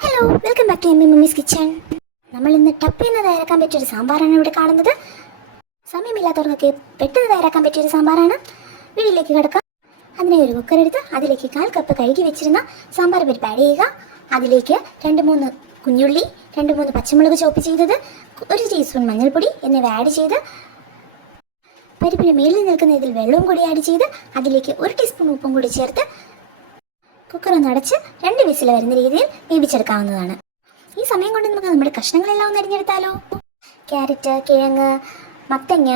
Hello, welcome back to Emmy mummy's kitchen. നമ്മൾ ഇന്ന് ടപ്പിന്ന് തയ്യാറാക്കാൻ പറ്റിയൊരു സാമ്പാറാണ് ഇവിടെ കാണുന്നത്. സമയമില്ലാത്തവർക്കൊക്കെ പെട്ടെന്ന് തയ്യാറാക്കാൻ പറ്റിയൊരു സാമ്പാറാണ്. വീട്ടിലേക്ക് കിടക്കാം. അതിനെ ഒരു കുക്കർ എടുത്ത് അതിലേക്ക് 1/4 കപ്പ് കഴുകി വെച്ചിരുന്ന സാമ്പാർ പരിപ്പ് ആഡ് ചെയ്യുക. അതിലേക്ക് 2-3 കുഞ്ഞുള്ളി, 2-3 പച്ചമുളക് ചോപ്പ് ചെയ്തത്, 1 ടീസ്പൂൺ മഞ്ഞൾപ്പൊടി എന്നിവ ആഡ് ചെയ്ത് പരിപ്പിന് മേലിൽ നിൽക്കുന്ന ഇതിൽ വെള്ളവും കൂടി ആഡ് ചെയ്ത് അതിലേക്ക് 1 ടീസ്പൂൺ ഉപ്പും കൂടി ചേർത്ത് കുക്കർ ഒന്ന് അടച്ച് 2 വിസിൽ വരുന്ന രീതിയിൽ വേവിച്ചെടുക്കാവുന്നതാണ്. ഈ സമയം കൊണ്ട് നമുക്ക് നമ്മുടെ കഷ്ണങ്ങളെല്ലാം ഒന്ന് അരിഞ്ഞെടുത്താലോ. ക്യാരറ്റ്, കിഴങ്ങ്, മത്തങ്ങ,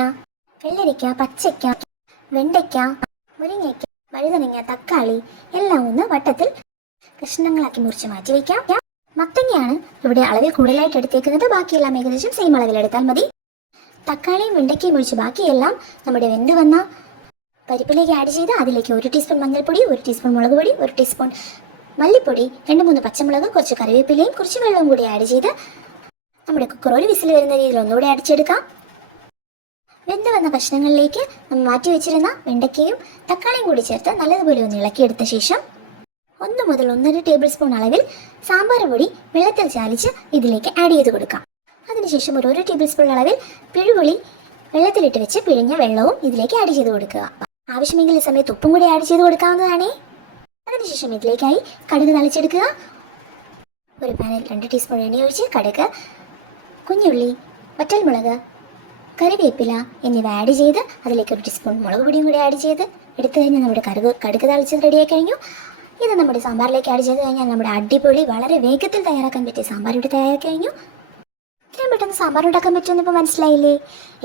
വെള്ളരിക്ക, പച്ചയ്ക്ക, വെണ്ടയ്ക്ക, മുരിങ്ങയ്ക്ക, വഴുതനങ്ങ, തക്കാളി എല്ലാം ഒന്ന് വട്ടത്തിൽ കഷ്ണങ്ങളാക്കി മുറിച്ച് മാറ്റി വയ്ക്കാം. മത്തങ്ങയാണ് ഇവിടെ അളവിൽ കൂടുതലായിട്ട് എടുത്തേക്കുന്നത്. ബാക്കിയെല്ലാം ഏകദേശം സെയിം അളവിൽ എടുത്താൽ മതി. തക്കാളിയും വെണ്ടയ്ക്കയും ഒഴിച്ച് ബാക്കിയെല്ലാം നമ്മുടെ വെന്ത് വന്ന പരിപ്പിലേക്ക് ആഡ് ചെയ്ത് അതിലേക്ക് 1 ടീസ്പൂൺ മഞ്ഞൾപ്പൊടി, 1 ടീസ്പൂൺ മുളക് പൊടി, 1 ടീസ്പൂൺ മല്ലിപ്പൊടി, 2-3 പച്ചമുളക്, കുറച്ച് കറിവേപ്പിലയും കുറച്ച് വെള്ളവും കൂടി ആഡ് ചെയ്ത് നമ്മുടെ കുക്കർ ഒരു വിസിൽ വരുന്ന രീതിയിൽ ഒന്നുകൂടി അടിച്ചെടുക്കാം. വെന്ത് വന്ന കഷ്ണങ്ങളിലേക്ക് നമ്മൾ മാറ്റി വെച്ചിരുന്ന വെണ്ടയ്ക്കയും തക്കാളിയും കൂടി ചേർത്ത് നല്ലതുപോലെ ഒന്ന് ഇളക്കിയെടുത്ത ശേഷം 1 മുതൽ 1.5 ടേബിൾ സ്പൂൺ അളവിൽ സാമ്പാർ പൊടി വെള്ളത്തിൽ ചാലിച്ച് ഇതിലേക്ക് ആഡ് ചെയ്ത് കൊടുക്കാം. അതിനുശേഷം ഒരു 1 ടേബിൾ സ്പൂൺ അളവിൽ പിഴുപുളി വെള്ളത്തിലിട്ട് വെച്ച് പിഴിഞ്ഞ വെള്ളവും ഇതിലേക്ക് ആഡ് ചെയ്ത് കൊടുക്കുക. ആവശ്യമെങ്കിൽ ഈ സമയത്ത് ഉപ്പും കൂടി ആഡ് ചെയ്ത് കൊടുക്കാവുന്നതാണ്. അതിനുശേഷം ഇതിലേക്കായി കടുക് തളിച്ചെടുക്കുക. ഒരു പാനിൽ 2 ടീസ്പൂൺ എണ്ണ ഒഴിച്ച് കടുക്, കുഞ്ഞുള്ളി, വറ്റൽമുളക്, കറിവേപ്പില എന്നിവ ആഡ് ചെയ്ത് അതിലേക്ക് 1 ടീസ്പൂൺ മുളക് പൊടിയും കൂടി ആഡ് ചെയ്ത് എടുത്തു കഴിഞ്ഞാൽ നമ്മുടെ കടുക് തളിച്ചത് റെഡിയായി കഴിഞ്ഞു. ഇത് നമ്മുടെ സാമ്പാറിലേക്ക് ആഡ് ചെയ്ത് കഴിഞ്ഞാൽ നമ്മുടെ അടിപൊളി വളരെ വേഗത്തിൽ തയ്യാറാക്കാൻ പറ്റിയ സാമ്പാർ ഇവിടെ തയ്യാറാക്കി കഴിഞ്ഞു. ഇത്രയും പെട്ടെന്ന് സാമ്പാർ ഉണ്ടാക്കാൻ പറ്റുമെന്ന് ഇപ്പോൾ മനസ്സിലായില്ലേ?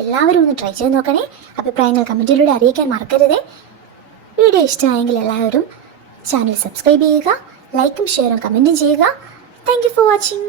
എല്ലാവരും ഒന്ന് ട്രൈ ചെയ്ത് നോക്കണേ. അഭിപ്രായങ്ങൾ കമൻറ്റിലൂടെ അറിയിക്കാൻ മറക്കരുതേ. വീഡിയോ ഇഷ്ടമായെങ്കിൽ എല്ലാവരും ചാനൽ സബ്സ്ക്രൈബ് ചെയ്യുക, ലൈക്കും ഷെയറും കമൻറ്റും ചെയ്യുക. Thank you for watching.